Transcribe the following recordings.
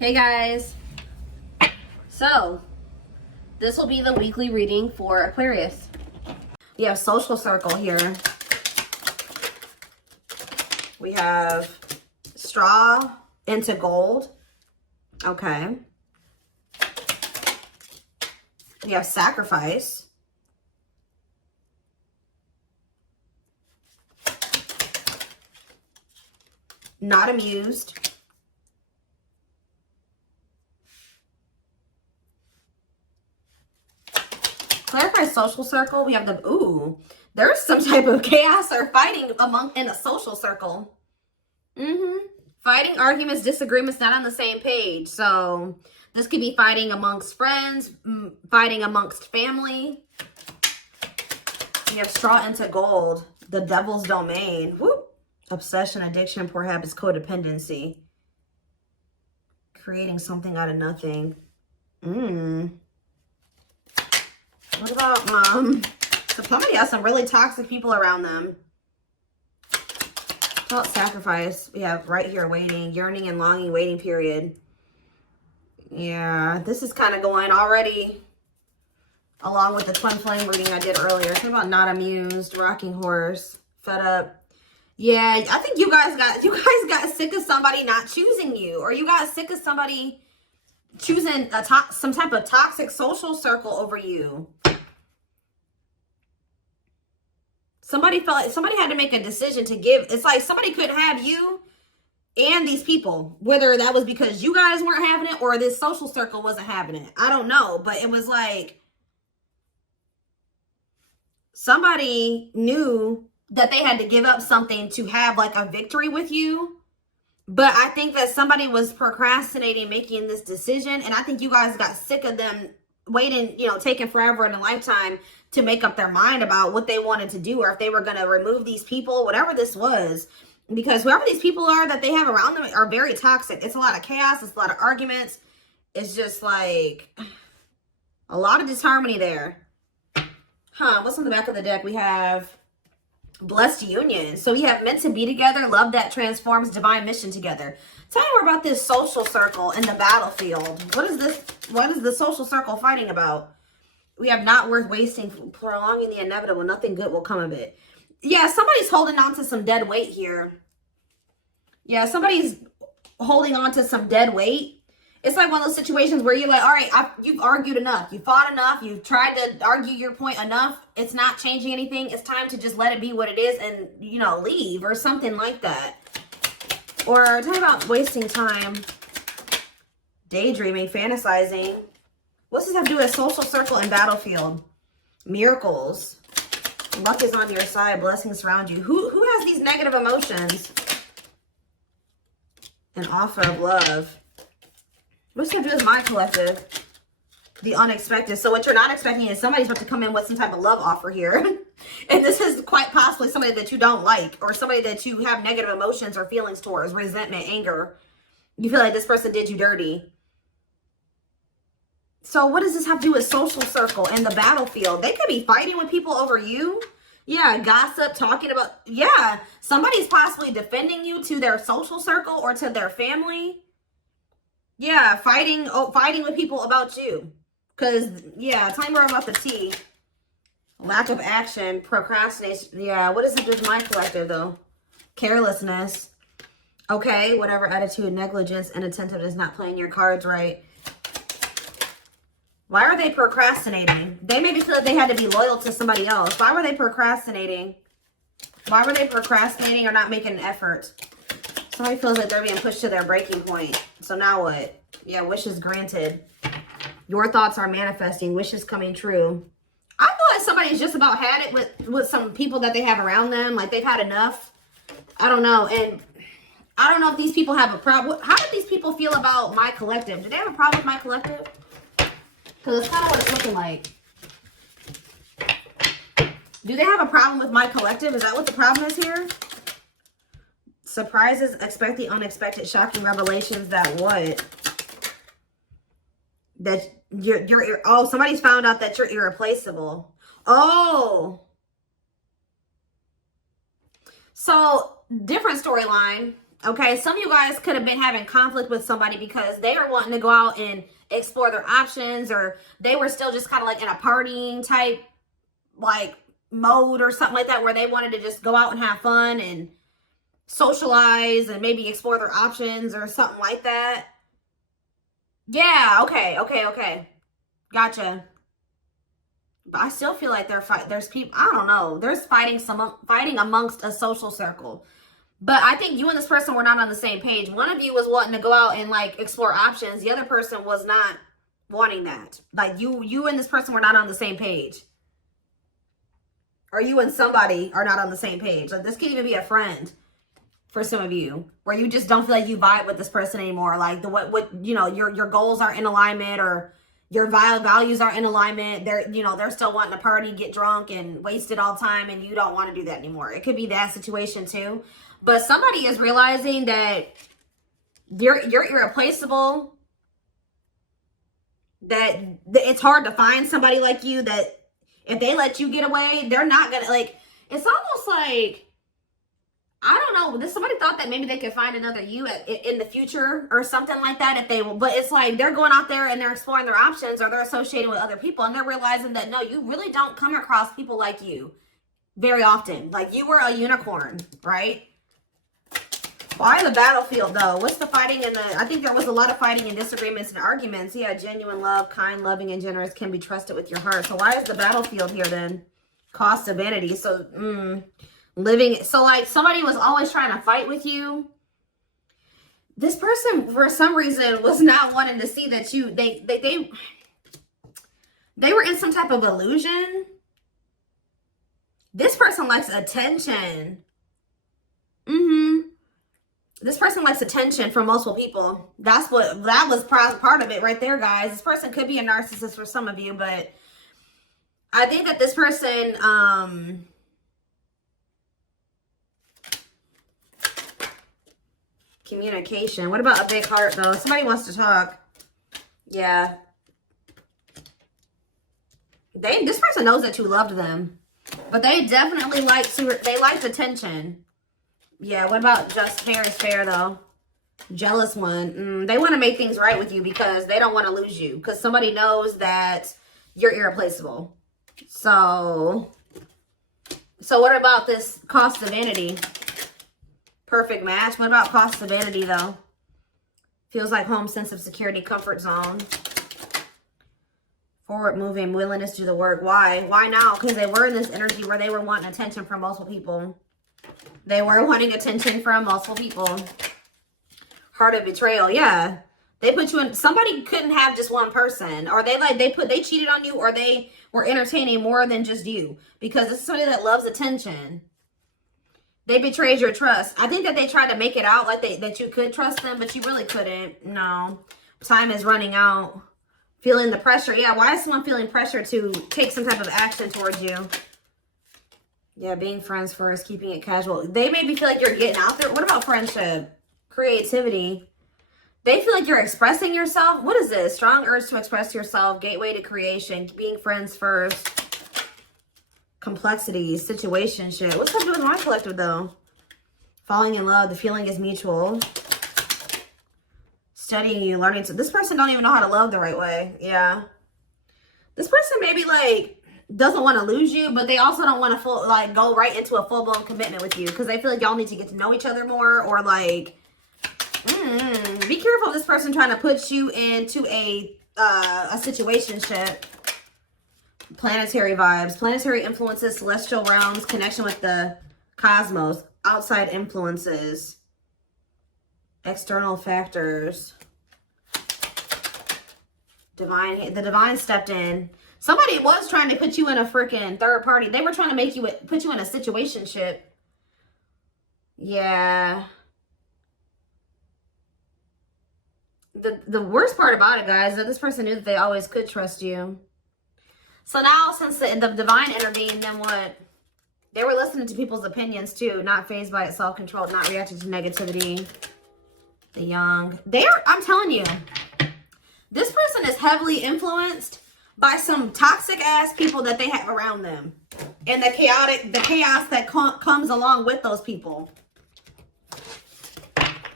Hey guys, so this will be the weekly reading for Aquarius. We have social circle here. We have straw into gold. Okay. We have sacrifice. Not amused. Clarify social circle. We have the, ooh, there's some type of chaos or fighting in a social circle. Fighting, arguments, disagreements, not on the same page. So this could be fighting amongst friends, fighting amongst family. We have straw into gold. The devil's domain. Whoop. Obsession, addiction, poor habits, codependency. Creating something out of nothing. What about, so somebody has some really toxic people around them. What about sacrifice? We have right here, waiting, yearning and longing, waiting period. Yeah, this is kind of going already along with the twin flame reading I did earlier. Talking about not amused, rocking horse, fed up. Yeah, I think you guys got sick of somebody not choosing you, or you got sick of somebody choosing some type of toxic social circle over you. Somebody felt like somebody had to make a decision to give. It's like somebody couldn't have you and these people, whether that was because you guys weren't having it or this social circle wasn't having it. I don't know, but it was like somebody knew that they had to give up something to have like a victory with you. But I think that somebody was procrastinating making this decision. And I think you guys got sick of them waiting, you know, taking forever in a lifetime to make up their mind about what they wanted to do, or if they were going to remove these people, whatever this was. Because whoever these people are that they have around them are very toxic. It's a lot of chaos. It's a lot of arguments. It's just like a lot of disharmony there. What's on the back of the deck? We have blessed union. So we have meant to be together, love that transforms, divine mission together. Tell me more about this social circle in the battlefield. What is this? What is the social circle fighting about? We have not worth wasting, prolonging the inevitable. Nothing good will come of it. Yeah, somebody's holding on to some dead weight here. Yeah, somebody's holding on to some dead weight. It's like one of those situations where you're like, all right, you've argued enough. You fought enough. You've tried to argue your point enough. It's not changing anything. It's time to just let it be what it is and, you know, leave or something like that. Or tell me about wasting time, daydreaming, fantasizing. What's this have to do with social circle and battlefield? Miracles. Luck is on your side. Blessings surround you. Who has these negative emotions? An offer of love. What's that do with my collective? The unexpected. So what you're not expecting is somebody's about to come in with some type of love offer here. And this is quite possibly somebody that you don't like, or somebody that you have negative emotions or feelings towards, resentment, anger. You feel like this person did you dirty. So what does this have to do with social circle and the battlefield? They could be fighting with people over you. Yeah, gossip, talking about, yeah, somebody's possibly defending you to their social circle or to their family. Yeah, fighting with people about you. Because, yeah, tell me more about the T. Lack of action, procrastination. Yeah, what does it do with my collective, though? Carelessness. Okay, whatever attitude, negligence, and inattentiveness, not playing your cards right. Why are they procrastinating? They maybe feel like they had to be loyal to somebody else. Why were they procrastinating? Why were they procrastinating or not making an effort? Somebody feels like they're being pushed to their breaking point. So now what? Yeah, wishes granted. Your thoughts are manifesting. Wishes coming true. I feel like somebody's just about had it with some people that they have around them. Like they've had enough. I don't know. And I don't know if these people have a problem. How do these people feel about my collective? Do they have a problem with my collective? Because it's kind of what it's looking like. Do they have a problem with my collective? Is that what the problem is here? Surprises, expect the unexpected, shocking revelations that what? That you're oh, somebody's found out that you're irreplaceable. Oh. So, different storyline. Okay, some of you guys could have been having conflict with somebody because they are wanting to go out and explore their options, or they were still just kind of like in a partying type like mode or something like that, where they wanted to just go out and have fun and socialize and maybe explore their options or something like that. Yeah, okay. Gotcha. But I still feel like there's people, I don't know, there's fighting amongst a social circle. But I think you and this person were not on the same page. One of you was wanting to go out and like explore options. The other person was not wanting that. Like you and this person were not on the same page. Or you and somebody are not on the same page. Like this could even be a friend for some of you, where you just don't feel like you vibe with this person anymore. Like what you know, your goals aren't in alignment, or your values aren't in alignment. They're still wanting to party, get drunk, and waste it all the time, and you don't want to do that anymore. It could be that situation too. But somebody is realizing that you're irreplaceable, that it's hard to find somebody like you, that if they let you get away, they're not gonna, like, it's almost like, I don't know, somebody thought that maybe they could find another you in the future or something like that if they will. But it's like they're going out there and they're exploring their options, or they're associating with other people, and they're realizing that no, you really don't come across people like you very often. Like, you were a unicorn, right? Why the battlefield though? What's the fighting in the, I think there was a lot of fighting and disagreements and arguments. Yeah, genuine love, kind, loving, and generous, can be trusted with your heart. So why is the battlefield here then? Cost of vanity. So living, so like somebody was always trying to fight with you. This person for some reason was not wanting to see that you, they were in some type of illusion. This person likes attention. This person likes attention from multiple people. That was part of it right there, guys. This person could be a narcissist for some of you, but I think that this person, communication. What about a big heart though? Somebody wants to talk. Yeah. This person knows that you loved them, but they definitely liked attention. Yeah, what about just fair is fair though? Jealous one. They want to make things right with you because they don't want to lose you, because somebody knows that you're irreplaceable. So what about this cost of vanity? Perfect match. What about cost of vanity though? Feels like home, sense of security, comfort zone. Forward moving, willingness to do the work. Why? Why now? Because they were in this energy where they were wanting attention from multiple people. They were wanting attention from multiple people. Heart of betrayal. Yeah. They put you in, somebody couldn't have just one person, or they cheated on you, or they were entertaining more than just you, because this is somebody that loves attention. They betrayed your trust. I think that they tried to make it out like that you could trust them, but you really couldn't. No. Time is running out. Feeling the pressure. Yeah, why is someone feeling pressure to take some type of action towards you? Yeah, being friends first, keeping it casual. They maybe feel like you're getting out there. What about friendship? Creativity. They feel like you're expressing yourself. What is this? Strong urge to express yourself. Gateway to creation. Being friends first. Complexity. Situationship. What's up with my collective though? Falling in love. The feeling is mutual. Studying you. Learning to. This person don't even know how to love the right way. Yeah. This person maybe like doesn't want to lose you, but they also don't want to go right into a full-blown commitment with you, because they feel like y'all need to get to know each other more, or like be careful of this person trying to put you into a situationship. Planetary vibes, planetary influences, celestial realms, connection with the cosmos, outside influences, external factors, the divine stepped in. Somebody was trying to put you in a freaking third party. They were trying to put you in a situationship. Yeah. The worst part about it, guys, is that this person knew that they always could trust you. So now, since the divine intervened, then what? They were listening to people's opinions too, not fazed by it, self-controlled, not reacting to negativity. The young. I'm telling you, this person is heavily influenced by some toxic ass people that they have around them, and the chaos that comes along with those people.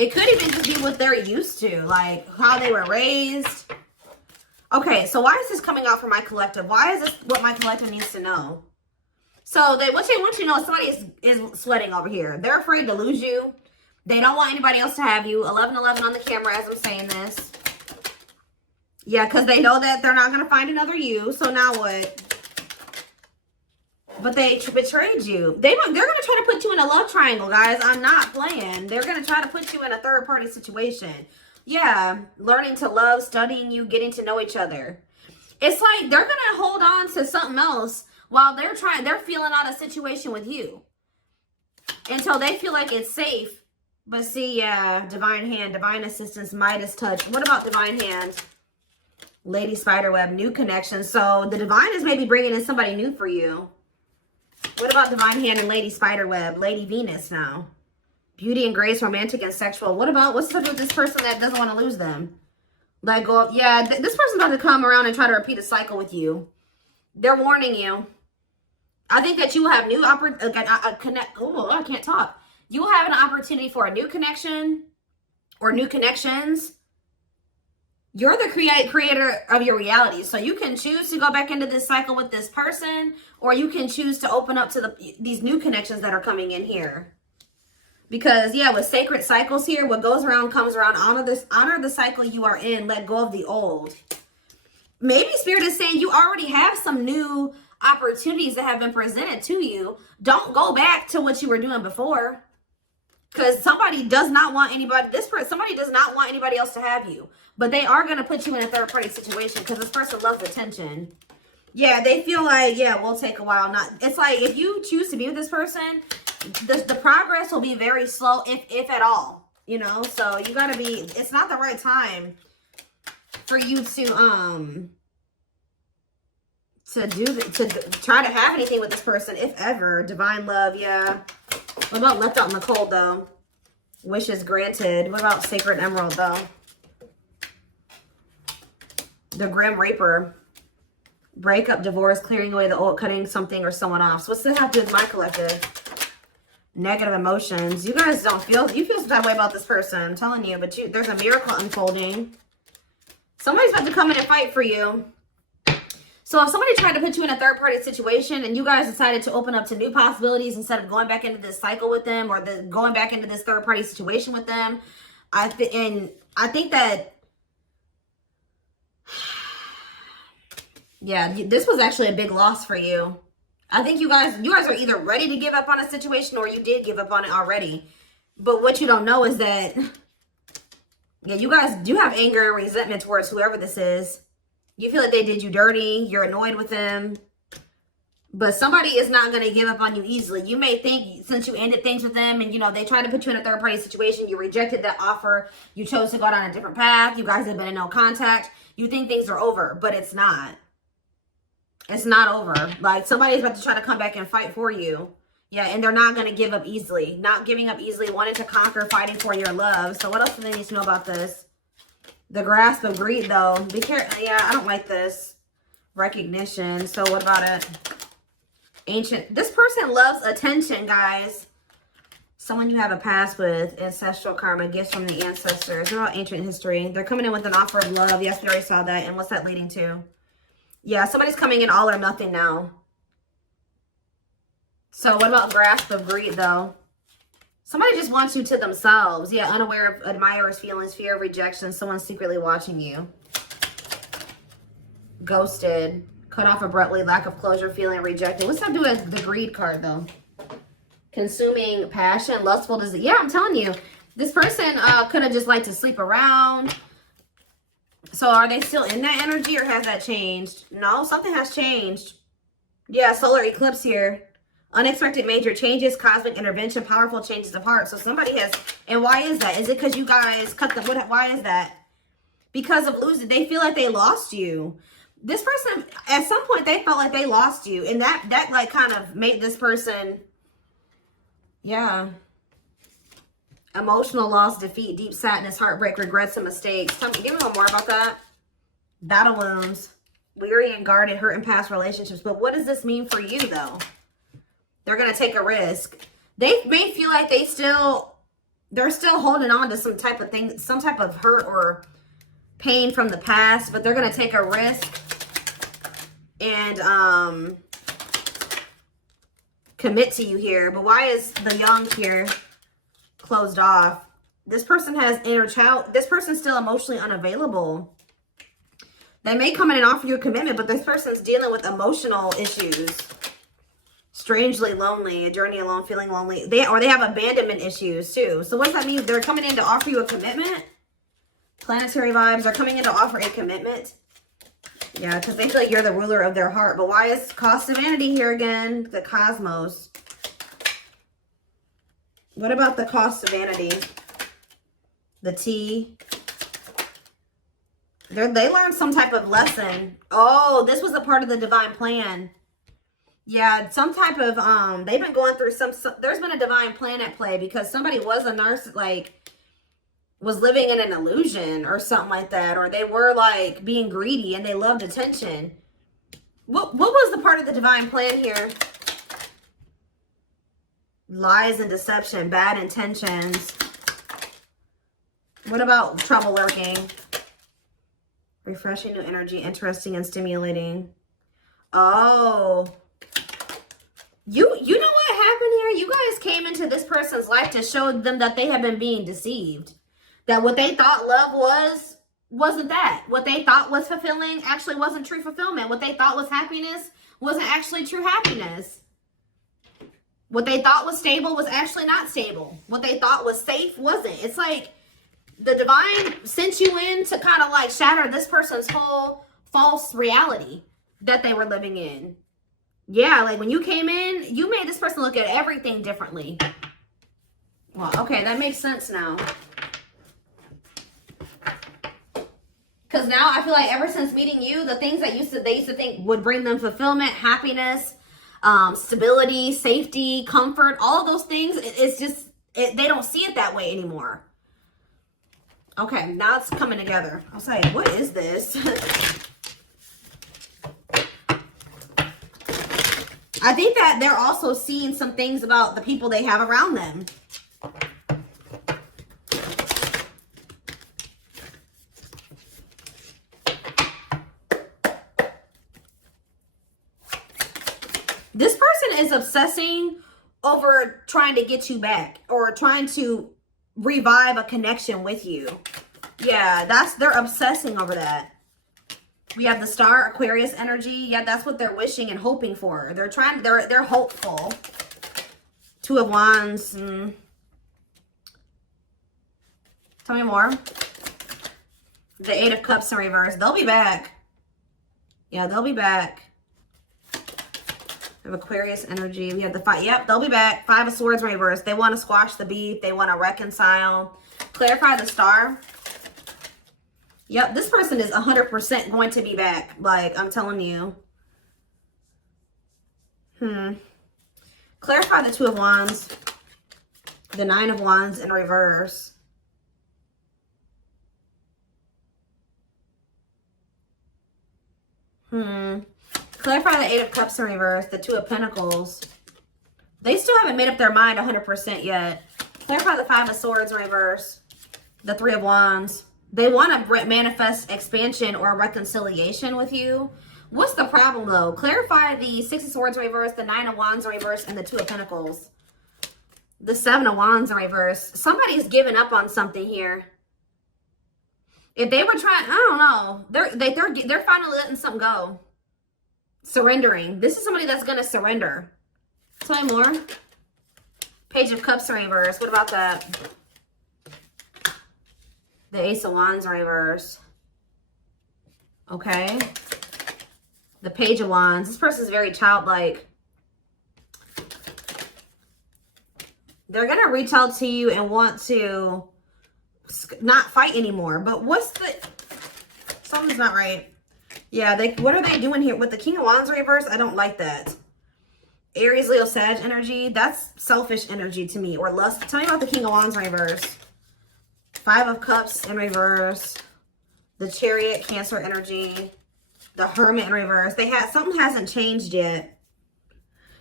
It could even just be what they're used to, like how they were raised. Okay, so why is this coming out for my collective? Why is this what my collective needs to know? So what they want you to know is somebody is sweating over here. They're afraid to lose you. They don't want anybody else to have you. 1111 on the camera as I'm saying this. Yeah, because they know that they're not going to find another you. So now what? But they betrayed you. They're going to try to put you in a love triangle, guys. I'm not playing. They're going to try to put you in a third-party situation. Yeah, learning to love, studying you, getting to know each other. It's like they're going to hold on to something else while they're feeling out a situation with you until they feel like it's safe. But see, yeah, divine hand, divine assistance, Midas touch. What about divine hand? Lady Spiderweb, new connection. So the divine is maybe bringing in somebody new for you. What about divine hand and Lady Spiderweb? Lady Venus now. Beauty and grace, romantic and sexual. What's up with this person that doesn't want to lose them? Let go of, yeah, this person's about to come around and try to repeat a cycle with you. They're warning you. I think that you will have new I can't talk. You will have an opportunity for a new connection or new connections. You're the creator of your reality. So you can choose to go back into this cycle with this person, or you can choose to open up to these new connections that are coming in here. Because, yeah, with sacred cycles here, what goes around comes around. Honor the cycle you are in. Let go of the old. Maybe Spirit is saying you already have some new opportunities that have been presented to you. Don't go back to what you were doing before. Because somebody does not want somebody does not want anybody else to have you. But they are going to put you in a third-party situation because this person loves attention. Yeah, they feel like, yeah, we'll take a while. It's like if you choose to be with this person, the progress will be very slow, if at all. You know, so you got to be, it's not the right time for you to try to have anything with this person, if ever. Divine love, yeah. What about left out in the cold, though? Wishes granted. What about sacred emerald, though? The grim reaper. Breakup, divorce, clearing away the old, cutting something or someone off. So what's this have to do with my collective? Negative emotions. You guys you feel some type of way about this person. I'm telling you, but there's a miracle unfolding. Somebody's about to come in and fight for you. So if somebody tried to put you in a third-party situation and you guys decided to open up to new possibilities instead of going back into this cycle with them or going back into this third-party situation with them, I think that, yeah, this was actually a big loss for you. I think you guys are either ready to give up on a situation or you did give up on it already. But what you don't know is that, yeah, you guys do have anger and resentment towards whoever this is. You feel like they did you dirty. You're annoyed with them. But somebody is not going to give up on you easily. You may think since you ended things with them and, you know, they tried to put you in a third-party situation, you rejected that offer, you chose to go down a different path, you guys have been in no contact, you think things are over, but it's not. It's not over. Like, somebody's about to try to come back and fight for you. Yeah, and they're not going to give up easily. Not giving up easily, wanting to conquer, fighting for your love. So what else do they need to know about this? The grasp of greed, though. Be careful. Yeah, I don't like this. Recognition. So what about it? Ancient. This person loves attention, guys. Someone you have a past with. Ancestral karma. Gifts from the ancestors. They're all ancient history. They're coming in with an offer of love. Yes, we already saw that. And what's that leading to? Yeah, somebody's coming in all or nothing now. So what about grasp of greed, though? Somebody just wants you to themselves. Yeah, unaware of admirers' feelings, fear of rejection, someone secretly watching you. Ghosted, cut off abruptly, lack of closure, feeling rejected. What's that do with the greed card, though? Consuming passion, lustful disease. Yeah, I'm telling you, this person could have just liked to sleep around. So are they still in that energy or has that changed? No, something has changed. Yeah, solar eclipse here. Unexpected major changes, cosmic intervention, powerful changes of heart. So somebody has, and why is that? Is it because you guys cut the, why is that? Because of losing, they feel like they lost you. This person, at some point, they felt like they lost you. And that like kind of made this person, yeah. Emotional loss, defeat, deep sadness, heartbreak, regrets, and mistakes. Tell me, give me a little more about that. Battle wounds, weary and guarded, hurt in past relationships. But what does this mean for you, though? They're going to take a risk. They may feel like they still They're still holding on to some type of thing, some type of hurt or pain from the past, but they're going to take a risk and commit to you here. But why is the young here closed off? This person has inner child. This person's still emotionally unavailable. They may come in and offer you a commitment, but this person's dealing with emotional issues. Strangely lonely, a journey alone, feeling lonely. They have abandonment issues too. So what does that mean? They're coming in to offer you a commitment. Planetary vibes are coming in to offer a commitment. Yeah, because they feel like you're the ruler of their heart. But why is cost of vanity here again? The cosmos. What about the cost of vanity? The T. They learned some type of lesson. Oh, this was a part of the divine plan. Yeah, some type of, they've been going through there's been a divine plan at play because somebody was a narcissist, like, was living in an illusion or something like that. Or they were, like, being greedy and they loved attention. What was the part of the divine plan here? Lies and deception, bad intentions. What about trouble lurking? Refreshing new energy, interesting and stimulating. Oh. You know what happened here? You guys came into this person's life to show them that they have been being deceived. That what they thought love wasn't that. What they thought was fulfilling actually wasn't true fulfillment. What they thought was happiness wasn't actually true happiness. What they thought was stable was actually not stable. What they thought was safe wasn't. It's like the divine sent you in to kind of like shatter this person's whole false reality that they were living in. Yeah, like when you came in, you made this person look at everything differently. Well, okay, that makes sense now. Because now I feel like ever since meeting you, the things that they used to think would bring them fulfillment, happiness, stability, safety, comfort, all of those things, it's just, they don't see it that way anymore. Okay, now it's coming together. I was like, what is this? I think that they're also seeing some things about the people they have around them. This person is obsessing over trying to get you back or trying to revive a connection with you. Yeah, they're obsessing over that. We have the star, Aquarius energy. Yeah, that's what they're wishing and hoping for. They're hopeful. Two of Wands. Tell me more. The Eight of Cups in reverse. They'll be back. Yeah, they'll be back. We have Aquarius energy. We have the five. Yep, they'll be back. Five of Swords in reverse. They want to squash the beef. They want to reconcile. Clarify the star. Yep, this person is 100% going to be back. Like, I'm telling you. Clarify the Two of Wands. The Nine of Wands in reverse. Clarify the Eight of Cups in reverse. The Two of Pentacles. They still haven't made up their mind 100% yet. Clarify the Five of Swords in reverse. The Three of Wands. They want to manifest expansion or reconciliation with you. What's the problem, though? Clarify the Six of Swords in reverse, the Nine of Wands in reverse, and the Two of Pentacles. The Seven of Wands in reverse. Somebody's giving up on something here. If they were trying, I don't know. They're finally letting something go. Surrendering. This is somebody that's going to surrender. Tell me more. Page of Cups in reverse. What about that? The Ace of Wands in reverse. Okay. The Page of Wands. This person's very childlike. They're going to reach out to you and want to not fight anymore. But something's not right. Yeah, what are they doing here? With the King of Wands in reverse, I don't like that. Aries, Leo, Sag energy. That's selfish energy to me. Or lust. Tell me about the King of Wands in reverse. Five of Cups in reverse. The Chariot, Cancer energy. The Hermit in reverse. Something hasn't changed yet.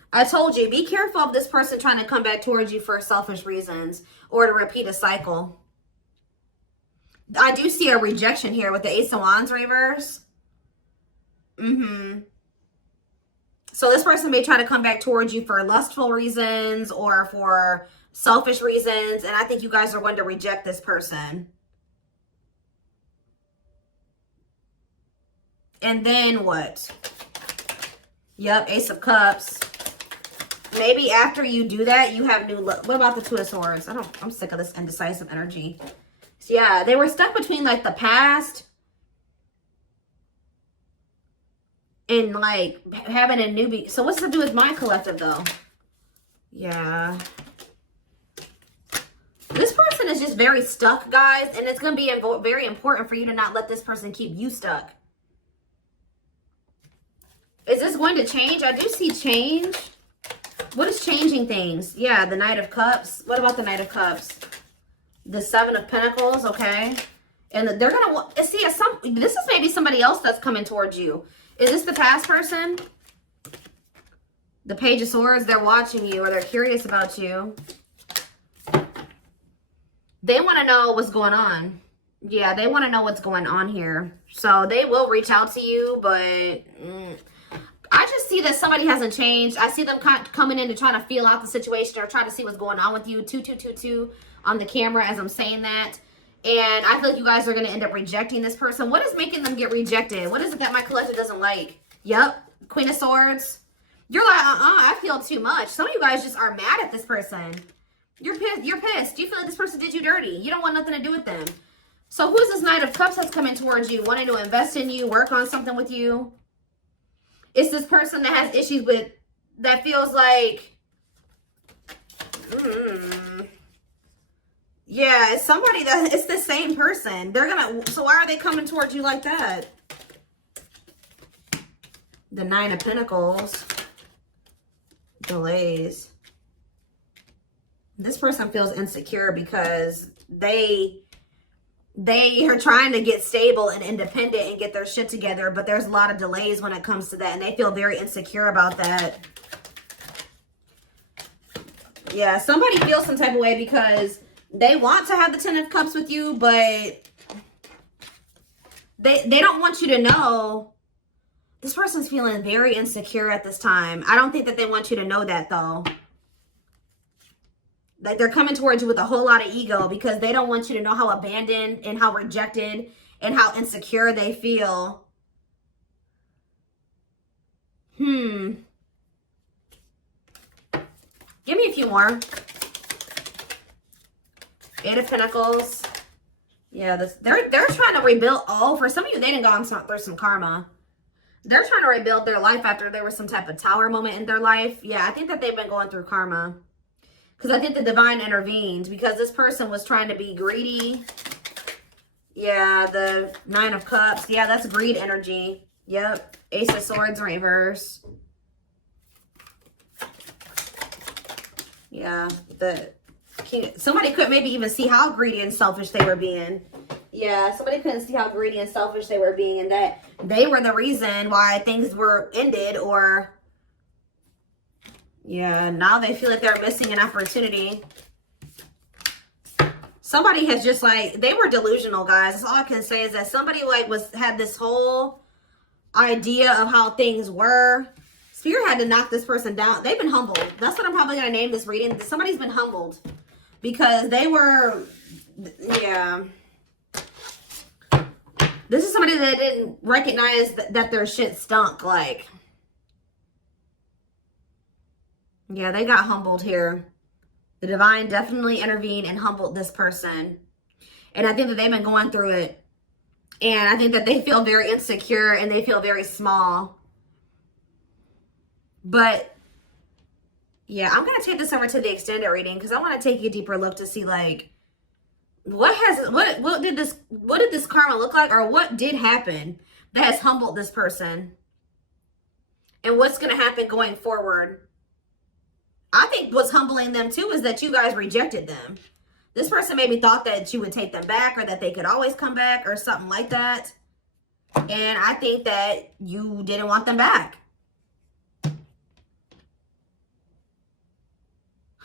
I told you, be careful of this person trying to come back towards you for selfish reasons or to repeat a cycle. I do see a rejection here with the Ace of Wands reverse. So this person may try to come back towards you for lustful reasons or for selfish reasons. And I think you guys are going to reject this person. And then what? Yep, Ace of Cups. Maybe after you do that, you have new love. What about the Two of Swords? I'm sick of this indecisive energy. So yeah, they were stuck between like the past and like having a newbie. So what's to do with my collective though? Yeah. This person is just very stuck, guys. And it's going to be very important for you to not let this person keep you stuck. Is this going to change? I do see change. What is changing things? Yeah, the Knight of Cups. What about the Knight of Cups? The Seven of Pentacles, okay. And they're going to see, this is maybe somebody else that's coming towards you. Is this the past person? The Page of Swords, they're watching you or they're curious about you. They want to know what's going on. Yeah, they want to know what's going on here. So they will reach out to you, but I just see that somebody hasn't changed. I see them coming in to try to feel out the situation or try to see what's going on with you. 2222 on the camera as I'm saying that. And I feel like you guys are going to end up rejecting this person. What is making them get rejected? What is it that my collective doesn't like? Yep, Queen of Swords. You're like, I feel too much. Some of you guys just are mad at this person. You're pissed. You're pissed. You feel like this person did you dirty. You don't want nothing to do with them. So who's this Knight of Cups that's coming towards you, wanting to invest in you, work on something with you? It's this person that has issues with, that feels like, yeah, it's somebody that, it's the same person. They're gonna, so why are they coming towards you like that? The Nine of Pentacles. Delays. This person feels insecure because they are trying to get stable and independent and get their shit together, but there's a lot of delays when it comes to that, and they feel very insecure about that. Yeah, somebody feels some type of way because they want to have the Ten of Cups with you, but they don't want you to know. This person's feeling very insecure at this time. I don't think that they want you to know that, though. Like, they're coming towards you with a whole lot of ego because they don't want you to know how abandoned and how rejected and how insecure they feel. Give me a few more. Eight of Pentacles. Yeah, they're trying to rebuild. Oh, for some of you, they didn't go on through some karma. They're trying to rebuild their life after there was some type of tower moment in their life. Yeah, I think that they've been going through karma. Because I think the divine intervened because this person was trying to be greedy. Yeah, the Nine of Cups. Yeah, that's greed energy. Yep. Ace of Swords reverse. Yeah, somebody could maybe even see how greedy and selfish they were being. Yeah, somebody couldn't see how greedy and selfish they were being, and that they were the reason why things were ended, or yeah, now they feel like they're missing an opportunity. Somebody has just like, they were delusional, guys. That's all I can say is that somebody like had this whole idea of how things were. Spirit had to knock this person down. They've been humbled. That's what I'm probably going to name this reading. Somebody's been humbled because they were, yeah. This is somebody that didn't recognize that their shit stunk. Like, yeah, they got humbled here. The divine definitely intervened and humbled this person. And I think that they've been going through it. And I think that they feel very insecure and they feel very small. But yeah, I'm going to take this over to the extended reading because I want to take a deeper look to see like what did this karma look like, or what did happen that has humbled this person, and what's going to happen going forward. I think what's humbling them too is that you guys rejected them. This person maybe thought that you would take them back or that they could always come back or something like that. And I think that you didn't want them back.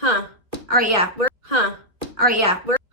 Huh. All right, yeah. We're